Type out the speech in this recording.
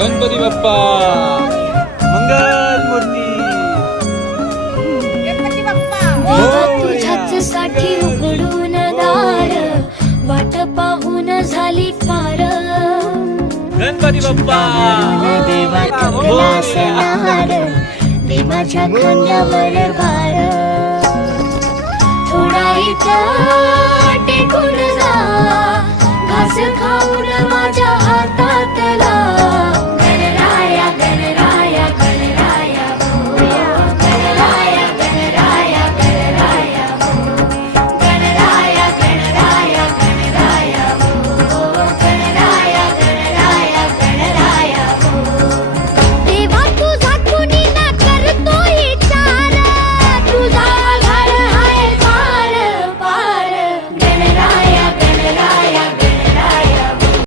गणपती बाप्पा मंगल मूर्ती गणपती बाप्पा देवा तुझ्याच साठी उघडून दार, वाट पाहून झाली फार. गणपती बाप्पा देवा थकला असणार, दे माझ्या खांद्यावर भार. थोडा इथं टेकून जा, घास खाऊन